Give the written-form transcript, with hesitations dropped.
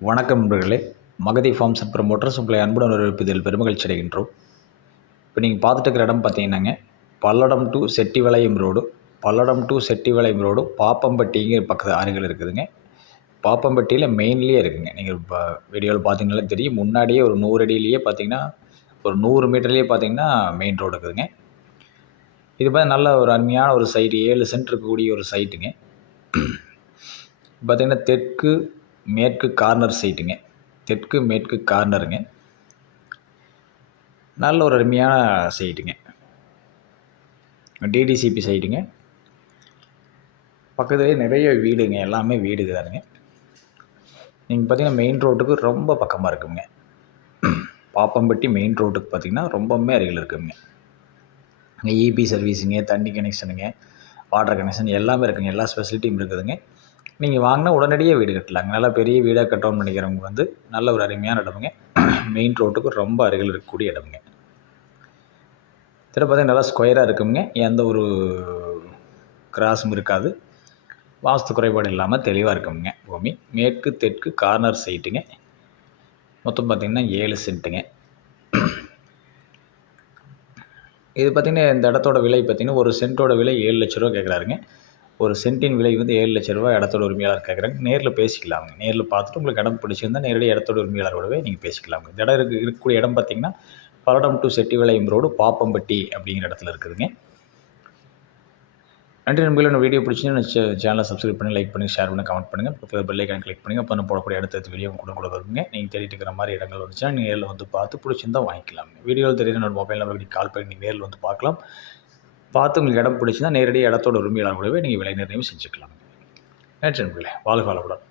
வணக்கம் நண்பர்களே. Magadhi forms and promoters உங்களை அன்புடன் வரவேற்பதில் பெருமகிழ்ச்சி அடைகின்றோம். இப்போ நீங்கள் பார்த்துட்டு இருக்கிற இடம் பார்த்தீங்கன்னாங்க, பல்லடம் டு செட்டிபாளையம் ரோடு, பாப்பம்பட்டிங்கிற பக்கத்து அருகில் இருக்குதுங்க. பாப்பம்பட்டியில் மெயின்லேயே இருக்குங்க. நீங்கள் இப்போ வீடியோவில் பார்த்தீங்கனாலே தெரியும். முன்னாடியே ஒரு 100 அடியிலேயே பார்த்தீங்கன்னா, ஒரு 100 மீட்டர்லேயே பார்த்தீங்கன்னா மெயின் ரோடு இருக்குதுங்க. இது நல்ல ஒரு அருமையான ஒரு சைட்டு, 7 சென்ட் இருக்கக்கூடிய ஒரு சைட்டுங்க. பார்த்தீங்கன்னா தெற்கு மேற்கு கார்னர் சைட்டுங்க. தெற்கு மேற்கு கார்னருங்க. நல்ல ஒரு அருமையான சைட்டுங்க. டிடிசிபி சைட்டுங்க. பக்கத்துலேயே நிறைய வீடுங்க, எல்லாமே வீடு தானுங்க. நீங்கள் பார்த்தீங்கன்னா மெயின் ரோட்டுக்கு ரொம்ப பக்கமாக இருக்குங்க. பாப்பம்பட்டி மெயின் ரோட்டுக்கு பார்த்தீங்கன்னா ரொம்பவுமே அருகில் இருக்குங்க. இங்கே இபி சர்வீஸுங்க, தண்ணி கனெக்ஷனுங்க, வாட்டர் கனெக்ஷன் எல்லாமே இருக்குங்க. எல்லா ஃபெசிலிட்டியும் இருக்குதுங்க. நீங்கள் வாங்கினா உடனடியாக வீடு கட்டலாங்க. நல்லா பெரிய வீடாக கட்டணும்னு நினைக்கிறவங்க நல்ல ஒரு அருமையான இடமுங்க. மெயின் ரோட்டுக்கு ரொம்ப அருகில் இருக்கக்கூடிய இடமுங்க. இதில் பார்த்தீங்கன்னா நல்லா ஸ்கொயராக இருக்குங்க. எந்த ஒரு கிராஸும் இருக்காது. வாஸ்து குறைபாடு இல்லாமல் தெளிவாக இருக்குங்க பூமி. மேற்கு தெற்கு கார்னர் சைட்டுங்க. மொத்தம் பார்த்திங்கன்னா 7 சென்ட்டுங்க. இது பார்த்திங்கன்னா இந்த இடத்தோட விலை பார்த்திங்கன்னா ஒரு சென்ட்டோட விலை 7 லட்ச ரூபா கேட்குறாருங்க. ஒரு சென்ட்டின் விலை 7 லட்ச ரூபா இடத்தோட உரிமையாளர் கேட்குறாங்க. நேரில் பேசிக்கலாங்க. நேரில் பார்த்துட்டு உங்களுக்கு இடம் பிடிச்சிருந்தால் நேரடியாக இடத்தோட உரிமையாளரோடவே நீங்கள் பேசிக்கலாங்க. இந்த இடம் இருக்கக்கூடிய இடம் பார்த்திங்கன்னா பல்லடம் டு செட்டிபாளையம் ரோடு, பாப்பம்பட்டி அப்படிங்கிற இடத்துல இருக்குதுங்க. நன்றி நண்பர்களே. வீடியோ பிடிச்சிங்கன்னா சேனலை சப்ஸ்கிரைப் பண்ணி, லைக் பண்ணி, ஷேர் பண்ணி, கமெண்ட் பண்ணுங்கள். பக்கத்தில் பெல் ஐக்கான் கிளிக் பண்ணுங்கள். அப்போ நான் போடக்கூடிய அடுத்த வீடியோ கூட வருங்க. நீங்கள் தேடிட்டு இருக்கிற மாதிரி இடங்கள் வந்துச்சுன்னா நீங்கள் நேரில் வந்து பார்த்து பிடிச்சிருந்தா வாங்கிக்கலாம். வீடியோவில் தெரியுற என்னோட மொபைல் நம்பருக்கு கால் பண்ணி நீங்கள் நேரில் வந்து பார்க்கலாம். பார்த்து உங்களுக்கு இடம் பிடிச்சிருந்தா நேரடியாக இடத்தோட உரிமையாளர்களவே நீங்கள் விலை நிர்ணயம் செஞ்சுக்கலாம். நன்றி நண்பர்களே. வாழ்க வளமுடன்.